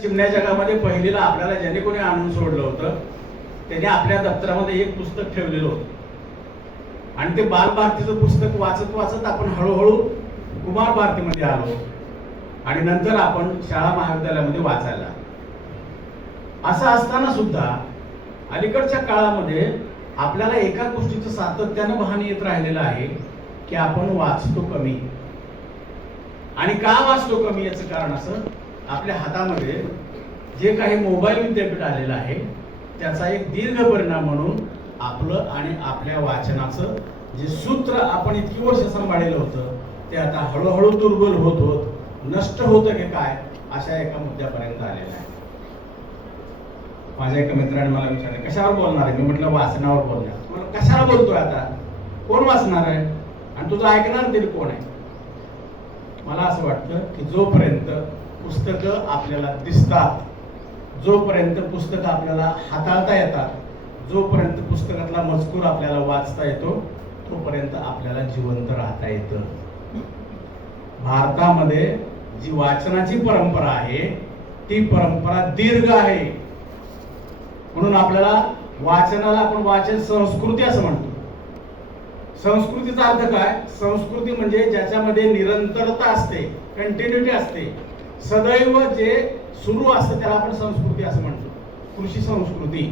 चिमण्या जगामध्ये पहिलीला आपल्याला ज्याने कोणी आणून सोडलं होतं त्याने आपल्या दप्तरामध्ये एक पुस्तक ठेवलेलं होतं आणि ते बालभारतीचं पुस्तक वाचत वाचत आपण हळूहळू कुमार भारतीमध्ये आलो आणि नंतर आपण शाळा महाविद्यालयामध्ये वाचायला. असं असताना सुद्धा अलीकडच्या काळामध्ये आपल्याला एका गोष्टीचं सातत्यानं भान येत राहिलेलं आहे की आपण वाचतो कमी. आणि का वाचतो कमी याचं कारण असं, आपल्या हातामध्ये जे काही मोबाईल विद्यापीठ आलेलं आहे त्याचा एक दीर्घ परिणाम म्हणून आपलं आणि आपल्या वाचनाचं जे सूत्र आपण इतकी वर्ष सांभाळलेलं होतं ते आता हळूहळू दुर्बल होत होत नष्ट होतं की काय अशा एका मुद्द्यापर्यंत आलेलं आहे. माझ्या एका मित्राने मला विचारले कशावर बोलणार आहे. मी म्हटलं वाचनावर बोलणार. मला कशाला बोलतोय आता, कोण वाचणार आहे आणि तुझं ऐकणार तरी कोण आहे. मला असं वाटतं की जोपर्यंत पुस्तकं आपल्याला दिसतात, जोपर्यंत पुस्तकं आपल्याला हाताळता येतात, जोपर्यंत पुस्तकातला मजकूर आपल्याला वाचता येतो तोपर्यंत आपल्याला जिवंत राहता येतं. भारतामध्ये जी वाचनाची परंपरा आहे ती परंपरा दीर्घ आहे. म्हणून आपल्याला वाचनाला आपण वाचन संस्कृती असं म्हणतो. संस्कृतीचा अर्थ काय? संस्कृती म्हणजे ज्याच्यामध्ये निरंतरता असते, कंटिन्युटी असते, सदैव जे सुरू असतं त्याला आपण संस्कृती असं म्हणतो. कृषी संस्कृती.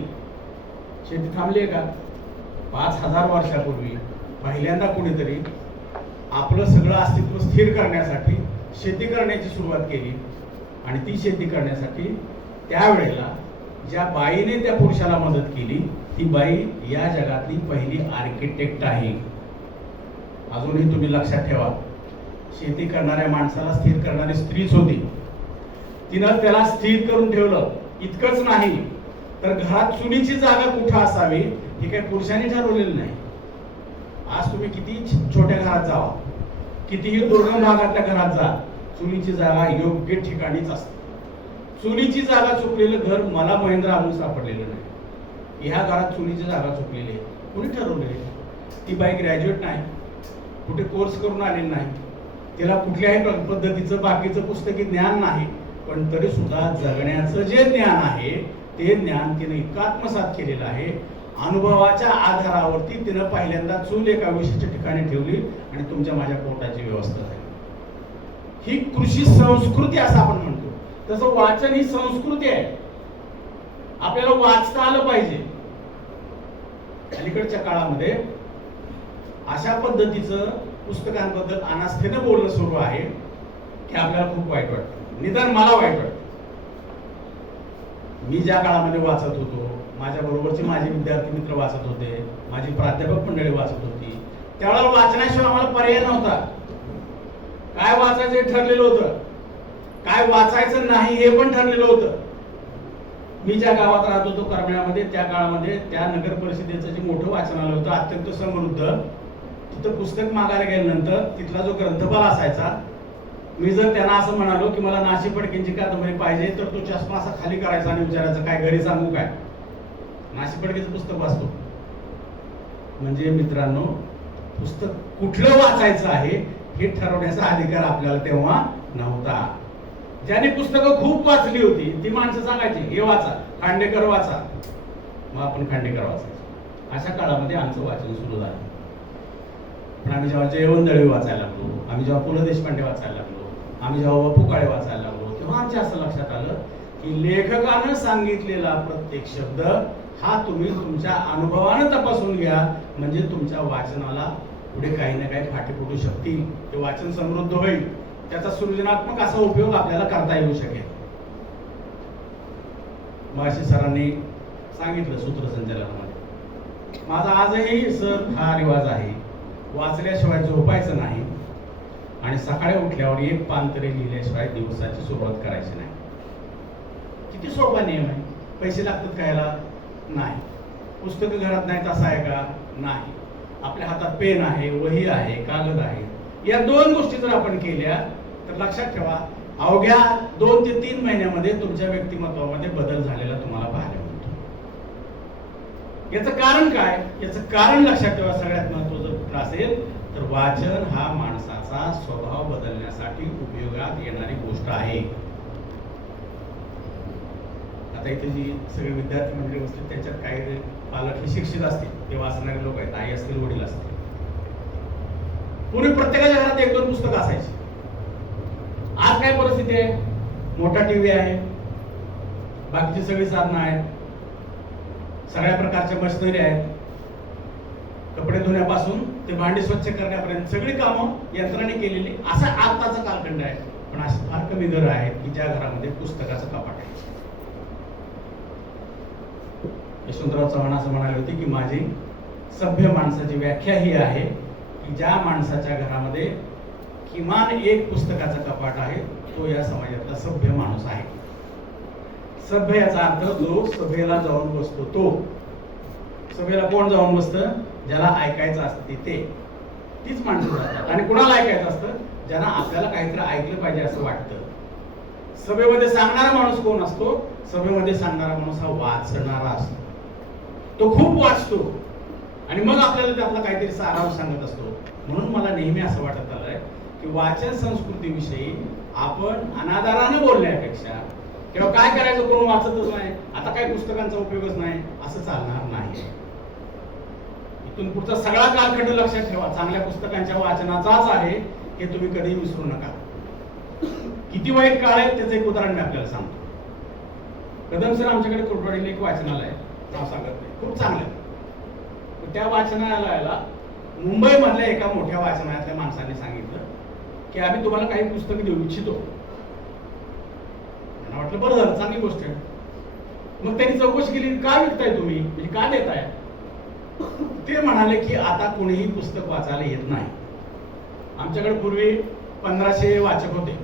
शेती थांबली आहे का? 5000 वर्षापूर्वी पहिल्यांदा कोणीतरी आपलं सगळं अस्तित्व स्थिर करण्यासाठी शेती करण्याची सुरुवात केली आणि ती शेती करण्यासाठी त्यावेळेला ज्या बाईने त्या पुरुषाला मदत केली ती बाई या जगातली पहिली आर्किटेक्ट आहे. अजूनही तुम्ही लक्षात ठेवा, शेती करणाऱ्या माणसाला स्थिर करणारी स्त्रीच होती. तिनं त्याला स्थिर करून ठेवलं. इतकंच नाही तर घरात चुलीची जागा कुठं असावी हे काही पुरुषांनी ठरवलेलं नाही. आज तुम्ही किती छोट्या घरात जावा, कितीही दुर्गम भागातल्या घरात जा, चुलीची जागा योग्य ठिकाणीच असते. चुलीची जागा चुकलेलं घर मला महेंद्र अजून सापडलेलं नाही. ह्या घरात चुलीची जागा चुकलेली आहे. कुणी ठरवले? ती बाई ग्रॅज्युएट नाही, कुठे कोर्स करून आलेली नाही, तिला कुठल्याही पद्धतीचं बाकीचं पुस्तकी ज्ञान नाही, पण तरी सुद्धा जगण्याचं जे ज्ञान आहे ते ज्ञान तिने इतकं आत्मसात केलेलं आहे. अनुभवाच्या आधारावरती तिनं पहिल्यांदा चूल एका विशिष्ट ठिकाणी ठेवली आणि तुमच्या माझ्या पोटाची व्यवस्था झाली. ही कृषी संस्कृती असं आपण म्हणतो. तसं वाचन ही संस्कृती आहे. आपल्याला वाचता आलं पाहिजे. अलीकडच्या काळामध्ये अशा पद्धतीचं पुस्तकांबद्दल अनास्थेनं बोलणं सुरू आहे की आपल्याला खूप वाईट वाटतं. निदान मला वाईट वाटतं. मी ज्या काळामध्ये वाचत होतो, माझ्या बरोबरचे माझे विद्यार्थी मित्र वाचत होते, माझी प्राध्यापक मंडळी वाचत होती, त्यावेळेला वाचण्याशिवाय आम्हाला पर्याय नव्हता. काय वाचायचं हे ठरलेलं होतं, काय वाचायचं नाही हे पण ठरलेलं होतं. मी ज्या गावात राहत होतो करमाळ्यामध्ये, त्या काळामध्ये त्या नगर परिषदेचं जे मोठं वाचनालय होतं अत्यंत समृद्ध. तिथं पुस्तक मागायला गेल्यानंतर तिथला जो ग्रंथपाल असायचा, मी जर त्यांना असं म्हणालो की मला नाशी फडकेंची कादंबरी पाहिजे तर तो चष्मा असा खाली करायचा आणि विचारायचा काय घरी सांगू काय, नाशी फडकेचं पुस्तक वाचतो. म्हणजे मित्रांनो, पुस्तक कुठलं वाचायचं आहे हे ठरवण्याचा अधिकार आपल्याला तेव्हा नव्हता. ज्यांनी पुस्तकं खूप वाचली होती ती माणसं सांगायची हे वाचा, खांडेकर वाचा, मग आपण खांडेकर वाचायचो. अशा काळामध्ये आमचं वाचन सुरू झालं. पण आम्ही जेव्हा जयवंत वाचायला लागलो, आम्ही जेव्हा पु ल देशपांडे वाचायला लागलो, आम्ही जेव्हा बापू काळे वाचायला लागलो, तेव्हा आमच्या असं लक्षात आलं की लेखकानं सांगितलेला प्रत्येक शब्द हा तुम्ही तुमच्या अनुभवानं तपासून घ्या, म्हणजे तुमच्या वाचनाला पुढे काही ना काही फाटे फुटू शकतील, ते वाचन समृद्ध होईल, त्याचा सृजनात्मक असा उपयोग आपल्याला करता येऊ शकेल. मगाशी सरांनी सांगितलं सूत्रसंचालनामध्ये, माझा आजही सर हा रिवाज आहे, वाचल्याशिवाय झोपायचं नाही आणि सकाळी उठल्यावर एक पान तरी लिहिल्याशिवाय दिवसाची सुरुवात करायची नाही. किती सोपा नियम आहे. पैसे लागतात का याला? नाही. पुस्तकं घरात नाहीत असं आहे का? नाही. आपल्या हातात पेन आहे, वही आहे, कागद आहे. या दोन गोष्टी जर आपण केल्या तर लक्षात ठेवा अवघ्या 2 ते 3 महिन्यामध्ये तुमच्या व्यक्तिमत्वामध्ये बदल झालेला तुम्हाला पाहायला मिळतो. याचं कारण काय? याचं कारण लक्षात ठेवा. सगळ्यात महत्त्वाचं कुठलं असेल तर वाचन हा माणसाचा स्वभाव बदलण्यासाठी उपयोगात येणारी गोष्ट आहे. आता इथे जी सगळे विद्यार्थी मंडळी बसतील त्याच्यात काही पालक हे शिक्षित असतील, ते वाचणारे लोक आहेत, आई असतील, वडील असतील. पूर्वी प्रत्येकाच्या घरात 1-2 पुस्तकं असायची. आज काय परिस्थिती आहे? मोठा टीव्ही आहे, बाकीची सगळी साधनं आहेत, सगळ्या प्रकारच्या मशिनरी आहेत, कपडे धुण्यापासून ते भांडी स्वच्छ करण्यापर्यंत सगळी कामं यंत्राने केलेली, असा आताचा कालखंड आहे. पण असे फार कमी घरं आहेत की ज्या घरामध्ये पुस्तकाचं कपाट आहे. यशवंतराव चव्हाण असं म्हणाले होते की माझी सभ्य माणसाची व्याख्या ही आहे की ज्या माणसाच्या घरामध्ये किमान एक पुस्तकाचं कपाट आहे तो या समाजातला सभ्य माणूस आहे. सभ्य याचा अर्थ जो सभेला जाऊन बसतो तो. सभेला कोण जाऊन बसतं? ज्याला ऐकायचं असतं तीच माणसं जातात. आणि कुणाला ऐकायचं असतं? ज्यांना आपल्याला काहीतरी ऐकलं पाहिजे असं वाटतं. सभेमध्ये सांगणारा माणूस कोण असतो? सभेमध्ये सांगणारा माणूस हा वाचणारा असतो. तो खूप वाचतो आणि मग आपल्याला त्यातला काहीतरी सारांश सांगत असतो. म्हणून मला नेहमी असं वाटत आलंय की वाचन संस्कृतीविषयी आपण अनादराने बोलण्यापेक्षा किंवा काय करायचं, कोण वाचतच नाही, आता काही पुस्तकांचा उपयोगच नाही, असं चालणार नाही. इथून पुढचा सगळा कालखंड लक्षात ठेवा, चांगल्या पुस्तकांच्या वाचनाचाच आहे, हे तुम्ही कधीही विसरू नका. किती वाईट काळ आहे त्याचं एक उदाहरण मी आपल्याला सांगतो. कदम सर आमच्याकडे कुरवाडीला एक वाचनालय आहे, नाव सांगत नाही, खूप चांगलं आहे. त्या वाचनालयाला मुंबईमधल्या एका मोठ्या वाचनालयातल्या माणसाने सांगितलं की आम्ही तुम्हाला काही पुस्तकं देऊ इच्छितो. त्यांना वाटलं बरं झालं, चांगली गोष्ट आहे. मग त्यांनी चौकशी केली, का विकताय तुम्ही, म्हणजे का देताय? ते म्हणाले की आता कोणीही पुस्तक वाचायला येत नाही. आमच्याकडे पूर्वी 1500 वाचक होते,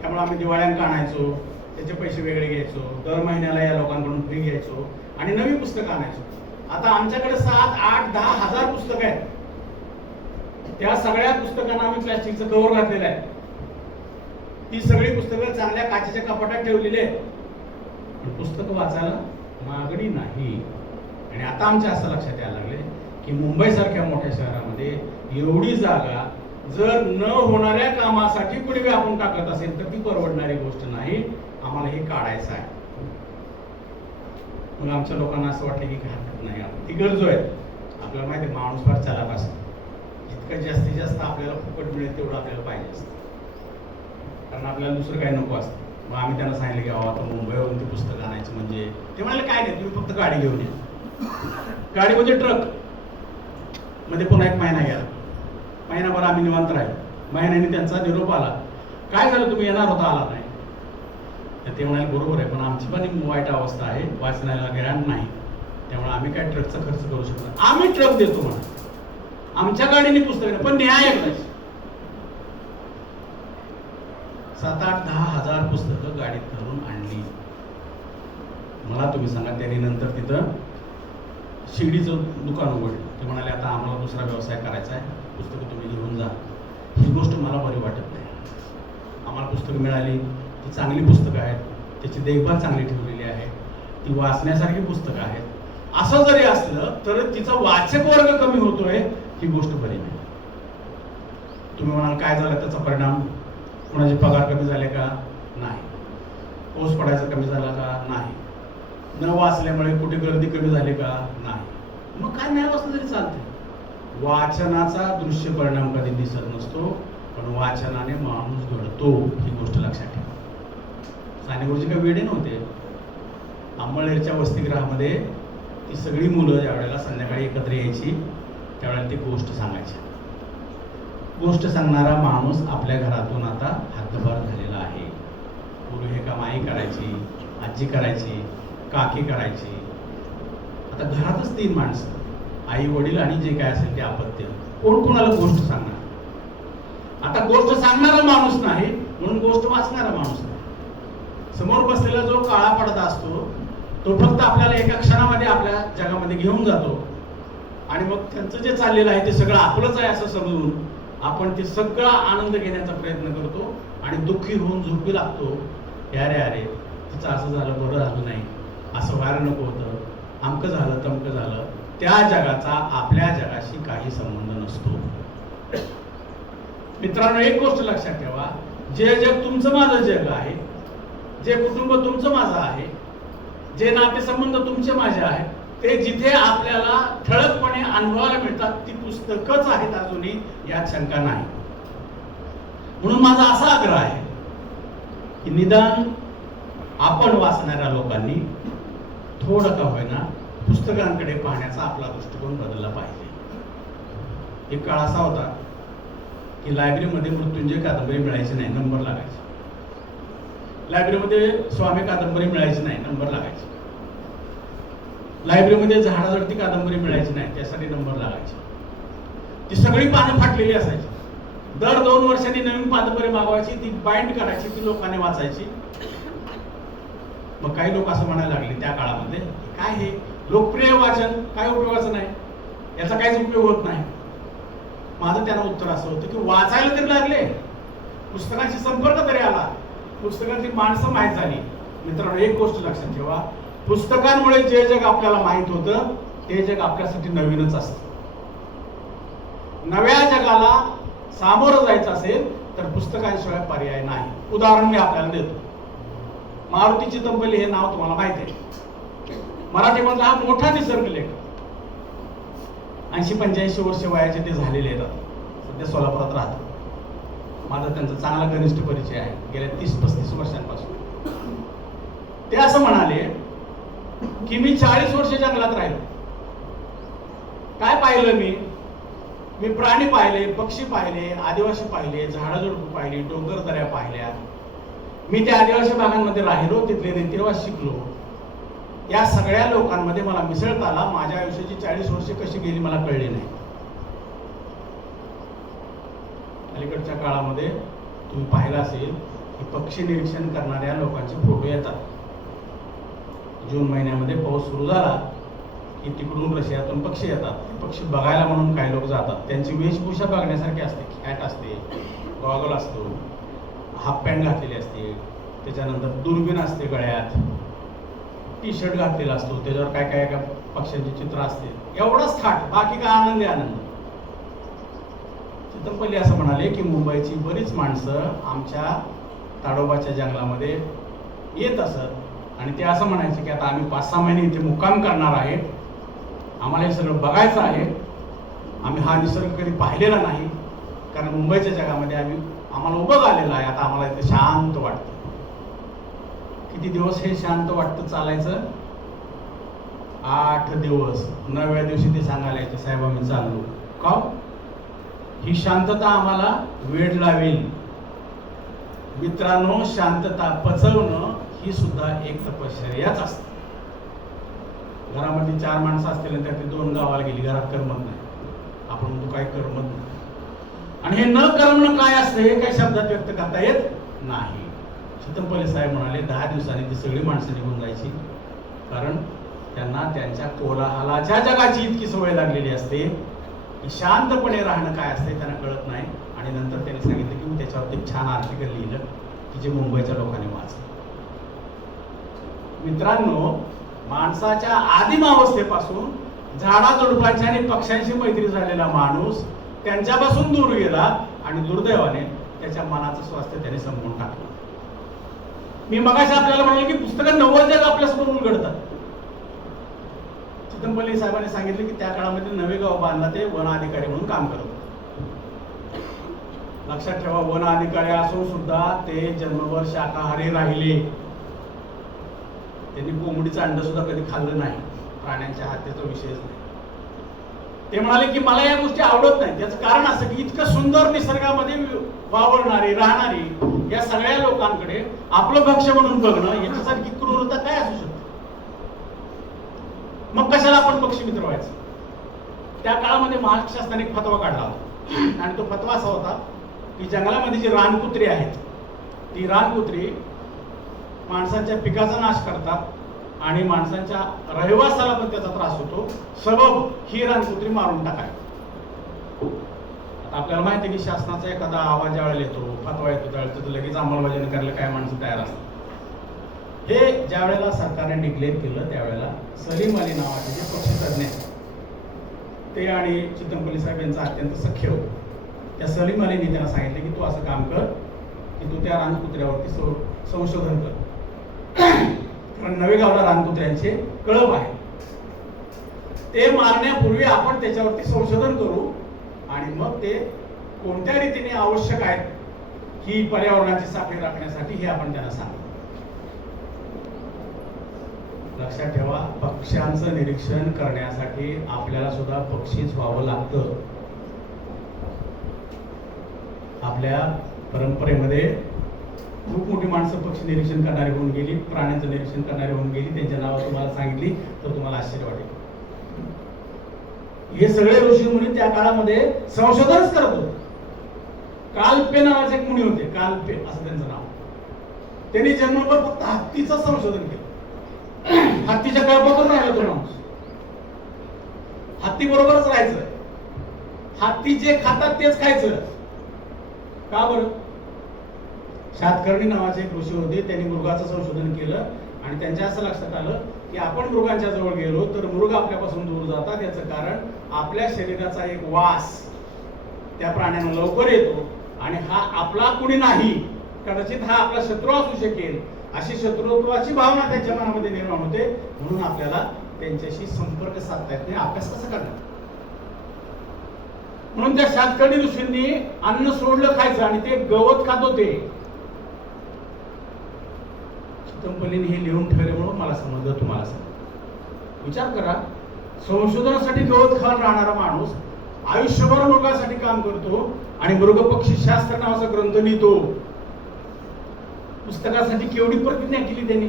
त्यामुळे आम्ही दिवाळ्यांक आणायचो, त्याचे पैसे वेगळे घ्यायचो, दर महिन्याला या लोकांकडून फ्री घ्यायचो आणि नवी पुस्तकं आणायचो. आता आमच्याकडे 7, 8, 10 हजार पुस्तकं आहेत. त्या सगळ्या पुस्तकांना आम्ही प्लॅस्टिकचं कव्हर घातलेलं आहे. ती सगळी पुस्तकं चांगल्या काचेच्या कपाटात ठेवलेली आहेत. पण पुस्तकं वाचायला मागणी नाही. आणि आता आमच्या असं लक्षात यायला लागले की मुंबईसारख्या मोठ्या शहरामध्ये एवढी जागा जर न होणाऱ्या कामासाठी कुणी व्यापून टाकत असेल तर ती परवडणारी गोष्ट नाही. आम्हाला हे काढायचं आहे. मग आमच्या लोकांना असं वाटलं की हरकत नाही, ती गरजू आहे. आपल्याला माहिती आहे माणूस फार चालाक असतो. जितकं जास्तीत जास्त आपल्याला फुकट मिळेल तेवढं आपल्याला पाहिजे असतं, कारण आपल्याला दुसरं काही नको असतं. मग आम्ही त्यांना सांगितलं की बाबा आता मुंबईवरून ती पुस्तकं आणायची म्हणजे, ते म्हणाले काय नाही, तुम्ही फक्त गाडी घेऊन या. गाडी म्हणजे ट्रक मध्ये. पुन्हा एक महिना गेला, महिनाभर आम्ही निवांत राहिलो. महिन्याने त्यांचा निरोप आला, काय झालं तुम्ही येणार होता, आला नाही. ते म्हणाले बरोबर आहे, पण आमची पण वाईट अवस्था आहे, वाचनाला गिराण नाही, त्यामुळे आम्ही काय ट्रकचा खर्च करू शकतो. आम्ही ट्रक देतो म्हणा, आमच्या गाडीने पुस्तक नाही, पण न्याय एकदाच. 7, 8, 10 हजार पुस्तकं गाडीत धरून आणली. मला तुम्ही सांगा, त्यांनी नंतर तिथं शिडीचं दुकान उघडलं. ते म्हणाले आता आम्हाला दुसरा व्यवसाय करायचा आहे, पुस्तकं तुम्ही घेऊन जा. ही गोष्ट मला बरी वाटत नाही. आम्हाला पुस्तकं मिळाली, ती चांगली पुस्तकं आहेत, त्याची देखभाल चांगली ठेवलेली आहे, ती वाचण्यासारखी पुस्तकं आहेत. असं जरी असलं तर तिचा वाचक वर्ग कमी होतोय, ही गोष्ट बरी नाही. तुम्ही म्हणाल काय झालं त्याचा परिणाम? कोणाचे पगार कमी झाले का? नाही. पाऊस पडायचा कमी झाला का? नाही. न वाचल्यामुळे कुठे गर्दी कमी झाली का? नाही. मग काय नाही वाचलं तरी चालते. वाचनाचा दृश्य परिणाम कधी दिसत नसतो, पण वाचनाने माणूस घडतो, ही गोष्ट लक्षात ठेवा. साने गुरुजी काही वेडे नव्हते. अंमळनेरच्या वसतिगृहामध्ये ती सगळी मुलं ज्या वेळेला संध्याकाळी एकत्र यायची त्यावेळेला ती गोष्ट सांगायची. गोष्ट सांगणारा माणूस आपल्या घरातून आता हद्दपार झालेला आहे. पूर्वी हे काम आई करायची, आजी करायची, काकी करायची. आता घरातच 3 माणसं, आई वडील आणि जे काय असेल ते अपत्य. कोण कोणाला गोष्ट सांगणार? आता गोष्ट सांगणारा माणूस नाही, म्हणून गोष्ट वाचणारा माणूस नाही. समोर बसलेला जो काळा पडदा असतो तो फक्त आपल्याला एका क्षणामध्ये आपल्या जगामध्ये घेऊन जातो आणि मग त्यांचं जे चाललेलं आहे ते सगळं आपलंच आहे असं समजून आपण ते सगळा आनंद घेण्याचा प्रयत्न करतो आणि दुःखी होऊन झोपी लागतो. अरे तिचं असं झालं, बरं झालं नाही, असं व्हायला नको होतं, अमकं झालं तमकं झालं. त्या जगाचा आपल्या जगाशी काही संबंध नसतो. मित्रांनो, एक गोष्ट लक्षात ठेवा, जे जग तुमचं माझं जग आहे, जे कुटुंब तुमचं माझं आहे, जे नातेसंबंध तुमचे माझे आहेत ते जिथे आपल्याला ठळकपणे अनुभवायला मिळतात ती पुस्तकच आहेत अजूनही, यात शंका नाही. म्हणून माझा असा आग्रह आहे की निदान आपण वाचणाऱ्या लोकांनी थोडं का होईना पुस्तकांकडे पाहण्याचा आपला दृष्टिकोन बदलला पाहिजे. एक काळ असा होता की लायब्ररीमध्ये मृत्युंजय कादंबरी मिळायची नाही, नंबर लागायचे. लायब्ररीमध्ये स्वामी कादंबरी मिळायची नाही, नंबर लागायचे. लायब्ररीमध्ये झाडाझडती कादंबरी मिळायची नाही, त्यासाठी नंबर लागायचे. ती सगळी पानं फाटलेली असायची. दर 2 वर्षांनी नवीन कादंबरी मागवायची, ती बाइंड करायची, ती लोकांनी वाचायची. मग काही लोक असं म्हणायला लागले त्या काळामध्ये, काय हे लोकप्रिय वाचन काय उपयोगाचं नाही, याचा काहीच उपयोग होत नाही. माझं त्यांना उत्तर असं होतं की वाचायला तरी लागले, पुस्तकांशी संपर्क तरी आला, पुस्तकांची माणसं माहीत झाली. मित्रांनो, एक गोष्ट लक्षात ठेवा, पुस्तकांमुळे जे जग आपल्याला माहित होतं ते जग आपल्यासाठी नवीनच असतं. नव्या जगाला सामोरं जायचं असेल तर पुस्तकांशिवाय पर्याय नाही. उदाहरण मी आपल्याला देतो. मारुती चितमपल्ली हे नाव तुम्हाला माहिती आहे. मराठीमधला हा मोठा निसर्ग लेखक, 80-85 वर्ष वयाचे ते झालेले आहेत. सध्या सोलापुरात राहतात. माझा त्यांचा चांगला घनिष्ठ परिचय आहे गेल्या 30-35 वर्षांपासून. ते असं म्हणाले की मी 40 वर्ष जंगलात राहिलो. काय पाहिलं मी प्राणी पाहिले, पक्षी पाहिले, आदिवासी पाहिले, झाडझुडपं पाहिली, डोंगर दऱ्या पाहिल्या. मी त्या आदिवासी भागांमध्ये राहिलो, तिथले रीतिरिवाज शिकलो. या सगळ्या लोकांमध्ये मला मिसळता आला. माझ्या आयुष्याची 40 वर्ष कशी गेली मला कळली नाही. अलीकडच्या काळामध्ये तुम्ही पाहिलं असेल की पक्षी निरीक्षण करणाऱ्या लोकांचे फोटो येतात. जून महिन्यामध्ये पाऊस सुरू झाला की तिकडून रशियातून पक्षी येतात. पक्षी बघायला म्हणून काही लोक जातात. त्यांची वेशभूषा बघण्यासारखी असते. हॅट असते, गॉगल असतो, हाफ पॅन्ट घातलेली असते, त्याच्यानंतर दुर्बीण असते गळ्यात, टी शर्ट घातलेला असतो, त्याच्यावर काय काय काय पक्ष्यांची चित्र असते. एवढाच थाट, बाकी काय आनंद आहे आनंद. चितमपल्ली असं म्हणाले की मुंबईची बरीच माणसं आमच्या ताडोबाच्या जंगलामध्ये येत असत आणि ते असं म्हणायचे की आता आम्ही 5-6 महिने इथे मुक्काम करणार आहे, आम्हाला हे सगळं बघायचं आहे. आम्ही हा निसर्ग कधी पाहिलेला नाही, कारण मुंबईच्या जगामध्ये आम्हाला उभं आलेलं आहे. आता आम्हाला इथे शांत वाटतं. किती दिवस हे शांत वाटतं चालायचं? 8 दिवस. 9व्या दिवशी ते सांगायला येते, साहेब आम्ही चाललो. का? ही शांतता आम्हाला वेळ लावेल. मित्रांनो, शांतता पचवणं ही सुद्धा एक तपश्चर्याच असते. घरामध्ये 4 माणसं असतील आणि त्यातली 2 गावाला गेली, घरात करमत नाही. आपण म्हणतो काय करमत नाही. आणि हे न करमणं काय असतं हे काही शब्दात व्यक्त करता येत नाही. चितमपल्ली साहेब म्हणाले 10 दिवसांनी ती सगळी माणसं निघून जायची, कारण त्यांना त्यांच्या कोलाहलाच्या जगाची इतकी सवय लागलेली असते की शांतपणे राहणं काय असते त्यांना कळत नाही. आणि नंतर त्यांनी सांगितलं की मी त्याच्यावरती एक छान आर्टिकल लिहिलं की जे मुंबईच्या लोकांनी वाचलं. मित्रांनो, माणसाच्या आदिम अवस्थेपासून झाडाझुडपांच्या आणि पक्ष्यांशी मैत्री झालेला माणूस त्यांच्यापासून दूर गेला आणि दुर्दैवाने त्याच्या मनाचं स्वास्थ्य त्याने संपवून टाकलं. मी मगाशी आपल्याला म्हणलं की पुस्तकं 90 जग आपल्यासमोर उलगडतात. चितमपल्ली साहेबांनी सांगितलं की त्या काळामध्ये नवे गाव बांधला ते वन अधिकारी म्हणून काम करत. लक्षात ठेवा, वन अधिकारी असून सुद्धा ते जन्मभर शाकाहारी राहिले. त्यांनी कोंबडीचं अंड सुद्धा कधी खाल्लं नाही. प्राण्यांच्या हत्येचा विषयच नाही. ते म्हणाले की मला या गोष्टी आवडत नाही. त्याचं कारण असं की इतकं सुंदर निसर्गामध्ये वावरणारी राहणारी या सगळ्या लोकांकडे आपलं भक्ष्य म्हणून बघणं याच्यासारखी क्रूरता काय असू शकते? मग कशाला आपण पक्षी मित्र व्हायचं? त्या काळामध्ये महाराष्ट्र शासनाने एक फतवा काढला होता आणि तो फतवा असा होता की जंगलामध्ये जी रानकुत्री आहेत ती रानकुत्री माणसांच्या पिकाचा नाश करतात आणि माणसांच्या रहिवासाला पण त्याचा त्रास होतो. सबब ही रानकुत्री मारून टाकाय. आता आपल्याला माहिती आहे की शासनाचा एखादा आवाज ज्यावेळेला येतो, फतवा येतो, त्यावेळेला तर लगेच अंमलबजावणी करायला काय माणसं तयार असतात. हे ज्या वेळेला सरकारने डिक्लेअर केलं त्यावेळेला सलीम अली नावाचे जे पक्षी तज्ञ ते आणि चितमपल्ली साहेब यांचा अत्यंत सख्य होतं. त्या सलीम अलीने त्यांना सांगितले की तू असं काम कर की तू त्या रानकुत्र्यावरती संशोधन कर. कारण आपल्याकडे नवेगावला रानकुत्र्यांचे कळप आहे. ते मारण्यापूर्वी आपण त्याच्यावरती संशोधन करू आणि मग ते कोणत्या रीतीने आवश्यक आहेत ही पर्यावरणाची साखळी राखण्यासाठी हे आपण त्यांना सांगू. लक्षात ठेवा, पक्ष्यांचं निरीक्षण करण्यासाठी आपल्याला सुद्धा पक्षीच व्हावं लागतं. आपल्या परंपरेमध्ये खूप मोठी माणसं पक्षी निरीक्षण करणारी होऊन गेली, प्राण्यांचं निरीक्षण करणारी होऊन गेली. त्यांच्या नावं तुम्हाला सांगितली तर तुम्हाला आश्चर्य वाटेल. हे सगळे ऋषी मुनी त्या काळामध्ये संशोधनच करत होते. कालपे नावाचे एक मुनी होते, कालपे असं त्यांचं नाव. त्यांनी जन्मभर फक्त हत्तीचं संशोधन केलं. हत्तीच्या कळपातून राहिला तो माणूस. हत्ती बरोबरच राहायचं, हत्ती जे खातात तेच खायचं. का बरं? शातकर्णी नावाचे एक ऋषी होते, त्यांनी मृगाचं संशोधन केलं आणि त्यांच्या असं लक्षात आलं की आपण मृगांच्या जवळ गेलो तर मृग आपल्यापासून दूर जातात. याचं कारण आपल्या शरीराचा एक वास त्या प्राण्यांना लवकर येतो आणि हा आपला कुणी नाही, कदाचित हा आपला शत्रू असू शकेल, अशी शत्रुत्वाची भावना त्यांच्या मनामध्ये निर्माण होते. म्हणून आपल्याला त्यांच्याशी संपर्क साधता येत नाही. अभ्यास कसा करणार? म्हणून त्या शातकर्णी ऋषींनी अन्न सोडलं खायचं आणि ते गवत खात होते. चितमपल्लीने हे लिहून ठेवल्यामुळं मला समजलं, तुम्हाला समजलं. विचार करा, संशोधनासाठी गवत खाऊन राहणारा माणूस आयुष्यभर मृगासाठी काम करतो आणि मृग पक्षी शास्त्र नावाचा ग्रंथ लिहितो. पुस्तकासाठी केवढी प्रतिज्ञा केली त्यांनी,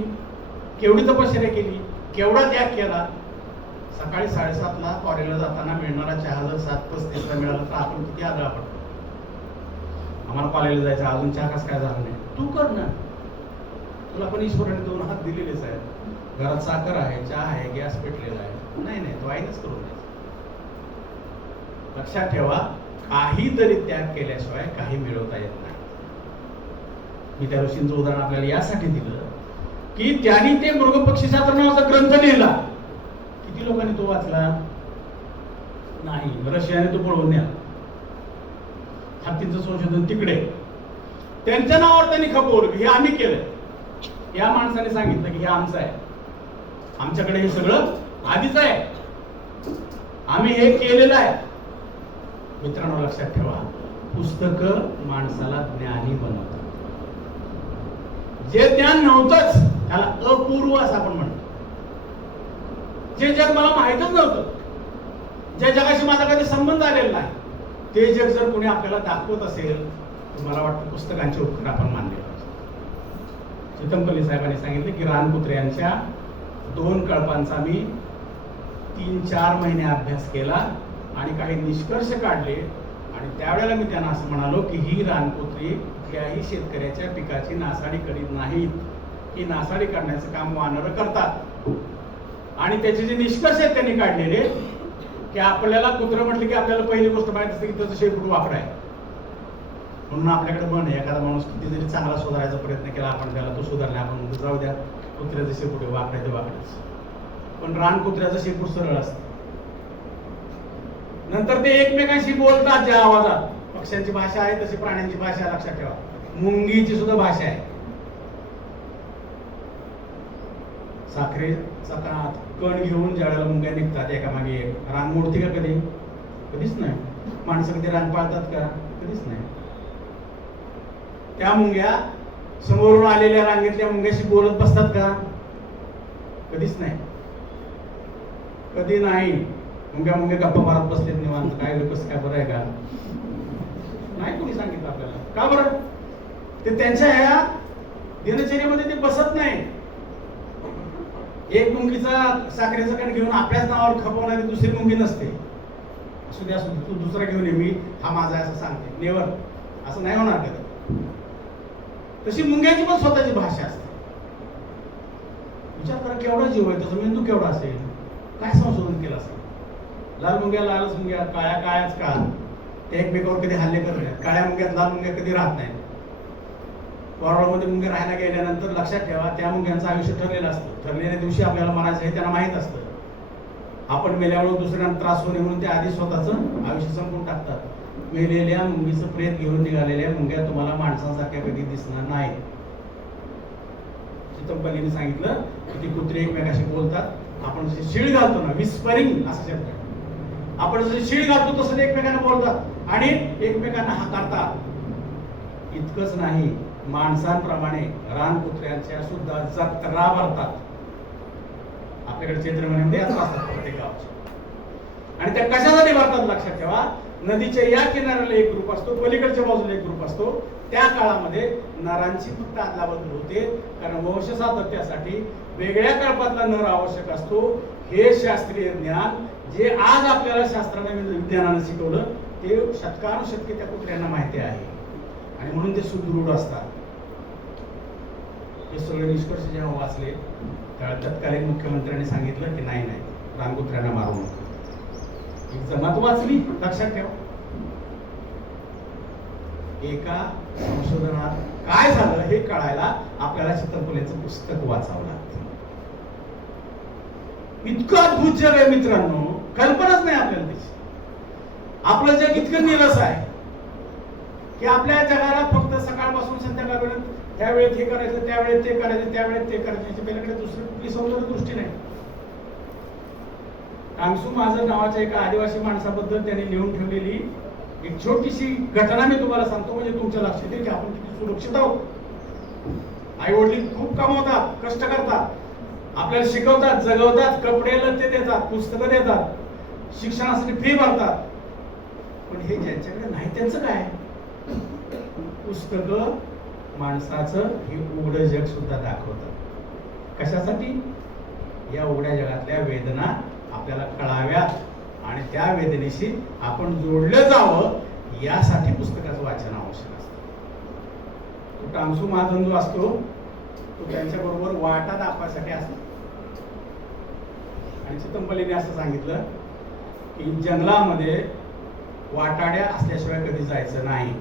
केवढी तपश्चर्या केली, केवढा त्याग केला. सकाळी 7:30ला कॉलेजला जाताना मिळणारा चहा जर 7:35ला मिळाला तर आपण किती आदळा पडतो. आम्हाला कॉलेजला जायचं, अजून चहा कसं काय झाला नाही? तू कर ना, तुला पण ईश्वराने 2 हात दिलेलेच आहेत. घरात साखर आहे, चहा आहे, गॅस पेटलेला आहे. नाही तो आईनच करून द्यायचं. लक्षात ठेवा, काहीतरी त्याग केल्याशिवाय काही मिळवता येत नाही. मी त्या ऋषींचं उदाहरण आपल्याला यासाठी दिलं की त्यांनी ते मृगपक्षीशास्त्र नावाचा ग्रंथ लिहिला. किती लोकांनी तो वाचला? नाही. रशियाने तो पळवून न्याला. हत्तींचं संशोधन तिकडे त्यांच्या नावावर त्यांनी खपवलं, हे आम्ही केलं. या माणसाने सांगितलं की हे आमचं आहे, आमच्याकडे हे सगळं आधीच आहे, आम्ही हे केलेलं आहे. मित्रांनो, लक्षात ठेवा, पुस्तकं माणसाला ज्ञानी बनवतात. जे ज्ञान नव्हतंच त्याला अपूर्व असं आपण म्हणतो. जे जग मला माहितच नव्हतं, ज्या जगाशी माझा कधी संबंध आलेला नाही, ते जग जर कोणी आपल्याला दाखवत असेल तर मला वाटतं पुस्तकांचे उपकार आपण मानले पाहिजे. चितमपल्ली साहेबांनी सांगितले की रानकुत्र्यांच्या 2 कळपांचा मी 3-4 महिने अभ्यास केला आणि काही निष्कर्ष काढले. आणि त्यावेळेला मी त्यांना असं म्हणालो की ही रानकुत्री कुठल्याही शेतकऱ्याच्या पिकाची नासाडी करीत नाहीत. ही नासाडी करण्याचं काम वानरं करतात. आणि त्याचे जे निष्कर्ष आहेत त्यांनी काढलेले की आपल्याला कुत्रं म्हटलं की आपल्याला पहिली गोष्ट माहित असते की त्याचं शेपूट वाकडं आहे. म्हणून आपल्याकडे म्हण आहे, एखादा माणूस किती जरी चांगला सुधारायचा प्रयत्न केला आपण त्याला, तो सुधारला, आपण जाऊ द्या, कुत्र्याचं शेपूट वाकडं आहे ते वाकडंच. पण रानकुत्र्याचं शेपूट सरळ असतं. नंतर ते एकमेकांशी बोलतात ज्या आवाजात. पक्ष्यांची भाषा आहे तशी प्राण्यांची भाषा. लक्षात ठेवा, मुंगीची सुद्धा भाषा आहे. साखरेचा कण घेऊन ज्यावेळेला मुंग्या निघतात एकामागे एक, रान मोडते का कधी? कधीच नाही. माणसं कधी रान पाळतात का? कधीच नाही. त्या मुंग्या समोरून आलेल्या रांगेतल्या मुंग्याशी बोलत बसतात का? कधीच नाही. कधी नाही. मुंग्या गप्पा मारत बसलेत निवांत, काय कसं काय, बरं आहे का? नाही कोणी सांगितलं आपल्याला. का बरं? ते त्यांच्या ह्या दिनचर्येमध्ये ते बसत नाही. एक मुंगीचा साखरेचा कण घेऊन आपल्याच नावावर खपवणारी दुसरी मुंगी नसते. असू द्या, तू दुसरा घेऊन ये, मी हा माझा असं सांगते. नेवर, असं नाही होणार कधी. तशी मुंग्याची पण स्वतःची भाषा असते. विचार करा, केवढा जीव आहे, त्याचा मेंदू केवढा असेल, काय संशोधन केलं असेल. लाल मुंग्या लालच मुंग्या, काळ्या काळ्याच का, ते एकमेकावर कधी हल्ले करत नाही. काळ्या मुंग्यात लाल मुंग्या कधी राहत नाही. कोरडामध्ये मुंग्या राहायला गेल्यानंतर लक्षात ठेवा, त्या मुंग्यांचं आयुष्य ठरलेलं असतं. ठरलेल्या दिवशी आपल्याला मरायचं हे त्यांना माहीत असतं. आपण मेल्यामुळे दुसऱ्यांना त्रास होणे म्हणून ते आधी स्वतःचं आयुष्य संपवून टाकतात. मेलेल्या मुंगीचं प्रेत घेऊन निघालेल्या मुंग्या तुम्हाला माणसांसारख्या कधी दिसणार नाही. चितमपल्लीने सांगितलं की ती कुत्रे एकमेकाशी बोलतात. आपण जशी शीळ घालतो ना, विस्परिंग असा शब्द आहे. आपण जसे शीळ घालतो तसं एकमेकांना बोलतात आणि एकमेकांना हाकारतात. इतकंच नाही, माणसांप्रमाणे रानकुत्र्यांच्या सुद्धा जत्रा भरतात. आपल्याकडे चैत्र महिन्यामध्ये यात्रा असतात प्रत्येक गावाची. आणि त्या कशासाठी भरतात लक्षात ठेवा. नदीच्या या किनाऱ्याला एक ग्रुप असतो, पलीकडच्या बाजूला एक ग्रुप असतो. त्या काळामध्ये नरांची फक्त अदलाबदल होते, कारण वंश सातत्यासाठी वेगळ्या कल्पातला नर आवश्यक असतो. हे शास्त्रीय ज्ञान जे आज आपल्याला शास्त्राने विज्ञानानं शिकवलं ते शतकानुशतके त्या कुत्र्यांना माहिती आहे आणि म्हणून ते सुदृढ असतात. हे सगळे निष्कर्ष जेव्हा वाचले त्यावेळेस तत्कालीन मुख्यमंत्र्यांनी सांगितलं की नाही रानकुत्र्यांना मारू नका. एक जमात वाचली. लक्षात ठेवा, एका संशोधनात काय झालं हे कळायला आपल्याला चितमपल्लीचं पुस्तक वाचावं लागतं. इतकं अद्भुत जग आहे मित्रांनो, कल्पनाच नाही आपल्याला त्याची. आपलं जग इतकं निरस आहे की आपल्या जगाला फक्त सकाळपासून संध्याकाळपर्यंत त्यावेळेत हे करायचं, त्यावेळेत ते करायचं, त्यावेळेत ते करायचं, याच्या पलीकडे दुसरी कुठली सौंदर्य दृष्टी नाही. कांसू महाजन नावाच्या एका आदिवासी माणसाबद्दल त्यांनी लिहून ठेवलेली एक छोटीशी घटना मी तुम्हाला सांगतो, म्हणजे तुमच्या लक्षात येईल की आपण किती सुरक्षित आहोत. आई वडील खूप कमवतात, कष्ट करतात, आपल्याला शिकवतात, जगवतात, कपडे लत्ते देतात, पुस्तकं देतात, शिक्षणासाठी फी भरतात. पण हे ज्यांच्याकडे नाही त्यांचं काय? पुस्तकं माणसाचं हे उघडं जग सुद्धा दाखवतात. कशासाठी? या उघड्या जगातल्या वेदना आपल्याला कळाव्यात आणि त्या वेदनेशी आपण जोडलं जावं यासाठी पुस्तकाचं वाचन आवश्यक असतं. तो कांसू महाजन जो असतो तो त्यांच्या बरोबर वाटा दाखवायसाठी असतो. आणि चितमपल्लीने असं सांगितलं की जंगलामध्ये वाटाड्या असल्याशिवाय कधी जायचं नाही,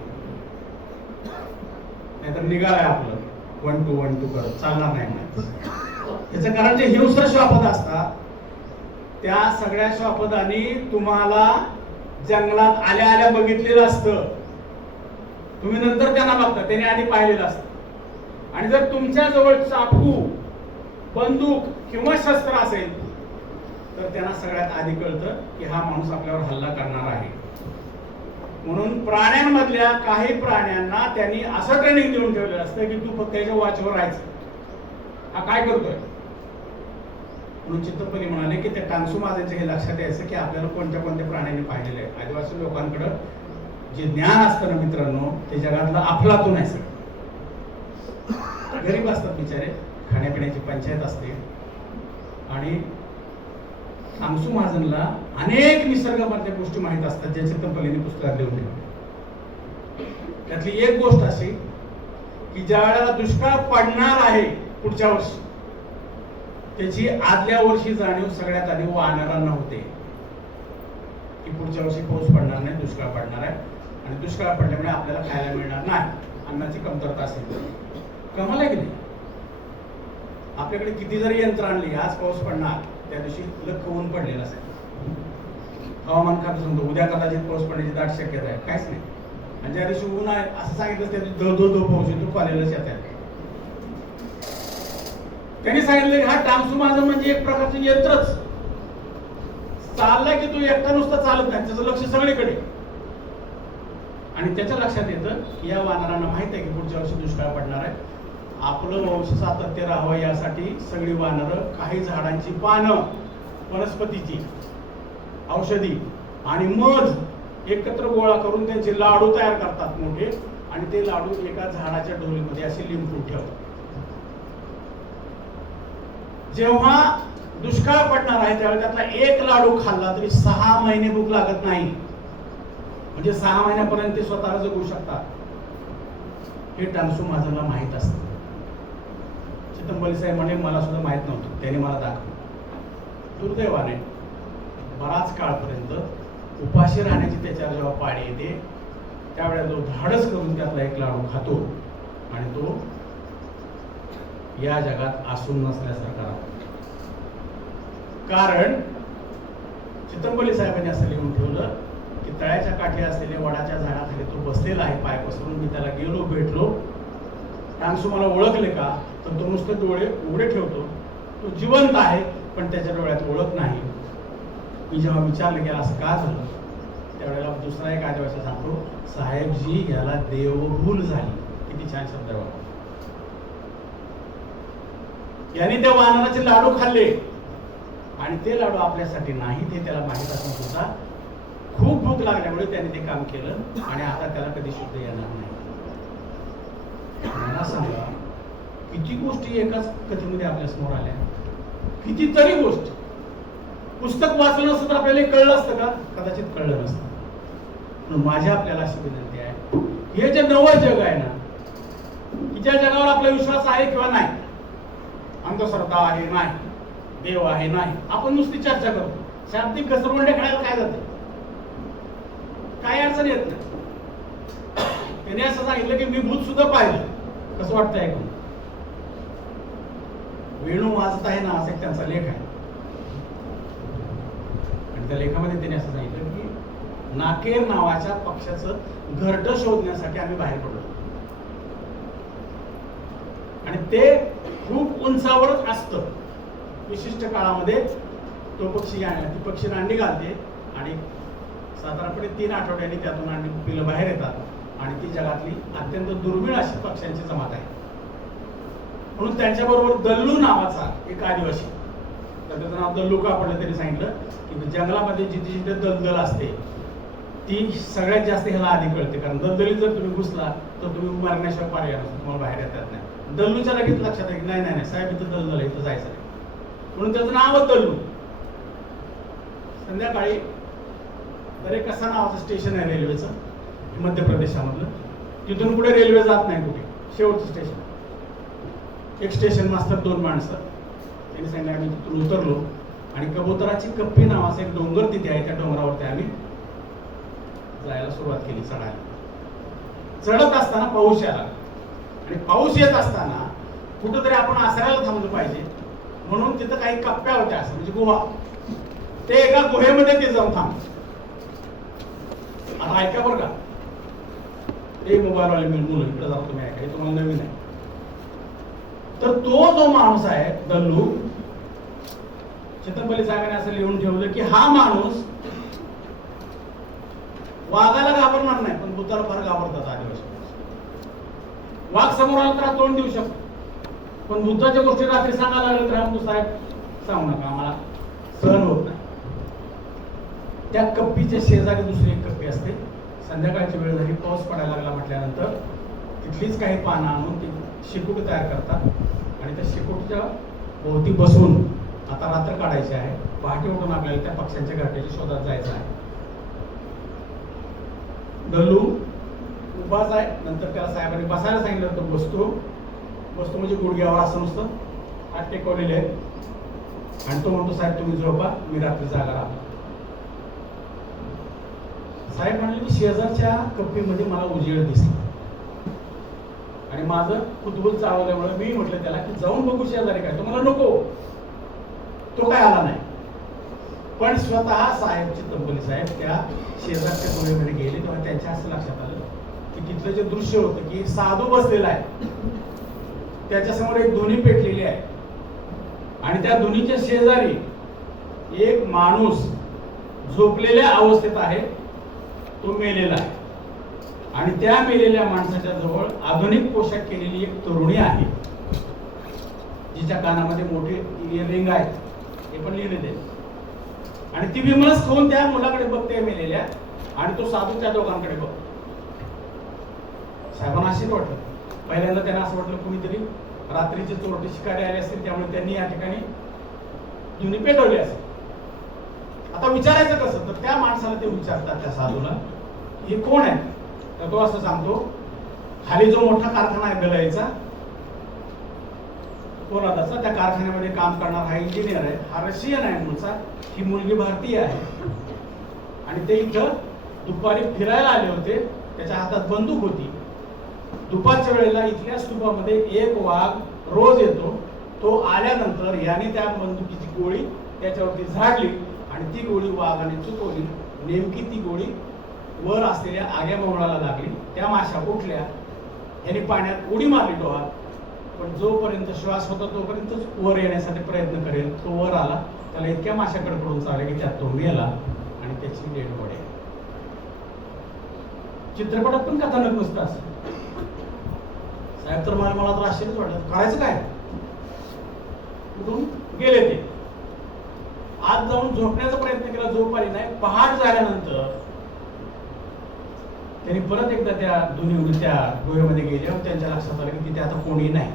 नाहीतर निघालाय आपलं 1 2 1 2 करत चालणार नाही म्हणायचं. याचं कारण जे हिंस्र श्वापद असतात त्या सगळ्या श्वापदांनी तुम्हाला जंगलात आल्या आल्या बघितलेलं असतं. तुम्ही नंतर त्यांना बघता, त्याने आधी पाहिलेलं असतं. आणि जर तुमच्या जवळ चाकू, बंदूक किंवा शस्त्र असेल तर त्यांना सगळ्यात आधी कळतं की हा माणूस आपल्यावर हल्ला करणार आहे. म्हणून प्राण्यांमधल्या काही प्राण्यांना त्यांनी असं ट्रेनिंग देऊन ठेवलेलं असतं की तू फक्त त्याच्या वाचवर राहायचं, हा काय करतोय. म्हणून चितमपल्ली म्हणाले की त्या कांसू महाजनच्या हे लक्षात यायचं की आपल्याला कोणत्या कोणत्या प्राण्यांनी पाहिलेलं आहे. आदिवासी लोकांकडे जे ज्ञान असतं ना मित्रांनो, ते जगातलं अफलातून आहे. सगळं गरीब असतात बिचारे, खाण्यापिण्याची पंचायत असते. आणि कांसू महाजनला अनेक निसर्गामधल्या गोष्टी माहीत असतात ज्या चितमपल्लीने पुस्तकात लिहून ठेवल्या. त्यातली एक गोष्ट अशी की ज्या वेळेला दुष्काळ पडणार आहे पुढच्या वर्षी, त्याची आदल्या वर्षी जाणीव सगळ्यात आधी वानरांना होते की पुढच्या वर्षी पाऊस पडणार नाही, दुष्काळ पडणार आहे. आणि दुष्काळ पडल्यामुळे आपल्याला खायला मिळणार नाही, अन्नाची कमतरता असेल. कमाल आहे की नाही? आपल्याकडे किती जरी यंत्र आणली, आज पाऊस पडणार, त्या दिवशी लख ऊन पडलेलं असेल. हवामान खातं सांगतो उद्या कदाचित पाऊस पडण्याची दाट शक्यता आहे, काहीच नाही. आणि ज्या दिवशी ऊन आहे असं सांगितलं त्या दिवशी दो पाऊस येतो, कॉलेजला शेत आहे. त्यांनी सांगितलं की हा कांसू महाजन म्हणजे एक प्रकारचं यंत्रच. चालला की तो एकटा नुसता चालत नाही, त्याचं लक्ष सगळीकडे. आणि त्याच्या लक्षात येतं की या वानरांना माहित आहे की पुढच्या वर्षी दुष्काळ पडणार आहे. आपलं वंश सातत्य राहावं यासाठी सगळी वानरं काही झाडांची पानं, वनस्पतीची, औषधी आणि मध एकत्र गोळा करून त्यांचे लाडू तयार करतात मोठे. आणि ते लाडू एका झाडाच्या ढोलीमध्ये असे लिंबून ठेवतात. जेव्हा दुष्काळ पडणार आहे त्यावेळी त्यातला एक लाडू खाल्ला तरी 6 महिने भूक लागत नाही. म्हणजे 6 महिन्यापर्यंत ते स्वतःला जगू शकतात. हे कांसू महाजनला माहित असतं. चितमपल्ली साहेब म्हणे मला सुद्धा माहित नव्हतं, त्याने मला दाखवलं. दुर्दैवाने बराच काळपर्यंत उपाशी राहण्याची त्याच्यावर जेव्हा पाळी येते त्यावेळेला तो धाडस करून त्यातला एक लाडू खातो आणि तो या जगात आसून नसल्यासारखा राहतो. कारण चितमपल्ली साहेबांनी असं लिहून ठेवलं की तळ्याच्या काठी असलेल्या वडाच्या झाडाखाली तो बसलेला आहे, पाय पसरून. मी त्याला गेलो, भेटलो. कांसू मला ओळखले का? तर तो नुसते डोळे उघडे ठेवतो, तो जिवंत आहे पण त्याच्या डोळ्यात ओळख नाही. मी जेव्हा विचारलं की असं का झालं, त्यावेळेला दुसरा एक आदिवासी सांगतो, साहेबजी याला देवभूल झाली. किती छान शब्द आहे. यांनी त्या वानराचे लाडू खाल्ले आणि ते लाडू आपल्यासाठी नाही ते त्याला माहीत असून सुद्धा खूप भूक लागल्यामुळे त्याने ते काम केलं आणि आता त्याला कधी शुद्ध येणार नाही. मला सांगा, किती गोष्टी एकाच कथेमध्ये आपल्या समोर आल्या, कितीतरी गोष्टी. पुस्तक वाचलं नसतं तर आपल्याला कळलं असतं का? कदाचित कळलं नसतं. म्हणून माझ्या आपल्याला अशी विनंती आहे, हे जे नवं जग आहे ना, की ज्या जगावर आपला विश्वास आहे किंवा नाही, अंधश्रद्धा आहे नाही, देव आहे नाही, आपण नुसती चर्चा करतो. शाब्दिक घसरगुंडे खेळायला काय जाते, काय अडचण येत नाही. त्याने असं सांगितलं की मी भूत सुद्धा पाहिलं. कसं वाटतं ऐकून? वेणू वाजत आहे ना, असा एक त्यांचा लेख आहे आणि त्या लेखामध्ये त्याने असं सांगितलं की नाकेर नावाच्या पक्षाचं घरटं शोधण्यासाठी आम्ही बाहेर पडलो आणि ते खूप उंचावरच असतं. विशिष्ट काळामध्ये तो पक्षी आणला, ती पक्षी अंडी घालते आणि साधारणपणे 3 आठवड्यांनी त्यातून अंडी पिलं बाहेर येतात आणि ती जगातली अत्यंत दुर्मिळ अशी पक्ष्यांची जमात आहे. म्हणून त्यांच्याबरोबर दल्लू नावाचा एक आदिवासी, त्याचं नाव दल्लू का पडलं त्यांनी सांगितलं की जंगलामध्ये जिथे जिथे दलदल असते ती सगळ्यात जास्त ह्याला आधी कळते. कारण दलदलीत जर तुम्ही घुसला तर तुम्ही मरण्याशिवाय पर्याय नसतो, तुम्हाला बाहेर येतात नाही. दल्लूच्या लगेच लक्षात आहे की नाही नाही साहेब, इथं दलदल आहे, इथं जायचं नाही. म्हणून त्याचं नाव दल्लू. संध्याकाळी दरेकसा नावाचं स्टेशन आहे रेल्वेचं मध्य प्रदेशामधलं, तिथून पुढे रेल्वे जात नाही कुठे, शेवटचं स्टेशन. एक स्टेशन मास्तर 2 माणसं, त्यांनी सांगितलं आम्ही तिथून उतरलो आणि कबुतराची कप्पी नावाचा एक डोंगर तिथे आहे, त्या डोंगरावरती आम्ही जायला सुरुवात केली, चढायला. चढत असताना पाऊस आला आणि पाऊस येत असताना कुठंतरी आपण आसरायला थांबलं पाहिजे म्हणून तिथं काही कप्प्या होत्या, असं म्हणजे गुहा. ते एका गुहेमध्ये ते जाऊन थांब. आता ऐका बरं का, एक मोबाईलवाले मुलं इकडे जातो, तुम्ही ऐका, तुम्हाला नवीन आहे. तर तो जो माणूस आहे दल्लू, चितमपल्ली साहेबांनी असं लिहून ठेवलं की हा माणूस वाघाला घाबरणार नाही पण भूताला फार घाबरतात आदिवासी. वाघ समोर आला तर तोंड देऊ शकतो, पण भूताच्या गोष्टी रात्री सांगायला लागलं तर हा साहेब सांगू नका, आम्हाला सहन होत नाही. त्या कप्पीच्या शेजारी दुसरी एक कप्पी असते. संध्याकाळची वेळ झाली, पाऊस पडायला लागला म्हटल्यानंतर तिथलीच काही पानं आणून ती शेपूट तयार करतात आणि त्या शेपूटच्या भोवती बसून आता रात्र काढायची आहे. पहाटे उठून आपल्याला त्या पक्ष्यांच्या घरट्याच्या शोधात जायचं आहे. दल्लू उभाच आहे. नंतर त्याला साहेबांनी बसायला सांगितलं तर बसतो. बसतो म्हणजे गुडघ्यावर असं नुसतं हात टेकवलेले आहेत आणि तो म्हणतो साहेब तुम्ही झोपा, मी रात्री जागा राहतो. साहेब म्हणले की शेजारच्या कप्पीमध्ये मला उजेड दिसला आणि माझं कुतूहल चावल्यामुळे मी म्हटलं त्याला की जाऊन बघू शेजारी काय. तो मला नको, तो काय आला नाही. पण स्वतः साहेब चितमपल्ली साहेब त्या शेजारच्या गुहेमध्ये गेले तेव्हा त्यांच्या असं लक्षात आलं की तिथलं जे दृश्य होतं की साधू बसलेला आहे, त्याच्यासमोर एक धुनी पेटलेली आहे आणि त्या धुनीच्या शेजारी एक माणूस झोपलेल्या अवस्थेत आहे, तो मेलेला आहे आणि त्या मेलेल्या माणसाच्या जवळ आधुनिक पोशाख केलेली एक तरुणी आहे, जिच्या कानामध्ये मोठे इयरिंग आहेत, हे पण लिहिलेले आहे. आणि ती विमलच खाऊन त्या मुलाकडे बघते मेलेल्या आणि तो साधू त्या दोघांकडे बघतो. साहेबांना अशीच वाटलं. पहिल्यांदा त्यांना असं वाटलं कुणीतरी रात्रीचे चोरटे शिकारी आले असतील, त्यामुळे त्यांनी या ठिकाणी जुनी पेटवली असेल. आता विचारायचं कसं, तर त्या माणसाला ते विचारतात त्या साधूला हे कोण आहे. तर तो असं सांगतो खाली जो मोठा कारखाना आहे गलाईचा पोलादाचा, त्या कारखान्यामध्ये काम करणारा हा इंजिनियर आहे, हा रशियन आहे मूळचा, ही मुलगी भारतीय आहे आणि ते इथं दुपारी फिरायला आले होते. त्याच्या हातात बंदूक होती. दुपारच्या वेळेला इथल्या स्तूपामध्ये एक वाघ रोज येतो. तो आल्यानंतर याने त्या बंदुकीची गोळी त्याच्यावरती झाडली आणि ती गोळी वाघाने चुकवली. नेमकी ती गोळी वर असलेल्या आग्या मोहळाला लागली. त्या माश्या उठल्या, याने पाण्यात उडी मारली डोहात पण जोपर्यंत श्वास होता तोपर्यंतच वर येण्यासाठी प्रयत्न करेल. तो वर आला, त्याला इतक्या माशा कडकडून चालल्या की त्यात तो मेला आणि त्याची डेड बॉडी. चित्रपटात पण कथानक नुसतं असं. साहेब तर मला तर आश्चर्यच वाटलं, करायचं काय? कुठून गेले ते? आज जाऊन झोपण्याचा प्रयत्न केला, झोप आली नाही. पहाट झाल्यानंतर त्यांनी परत एकदा त्या दोन्ही त्या गुहेमध्ये गेले. त्यांच्या लक्षात आलं की तिथे आता कोणी नाही.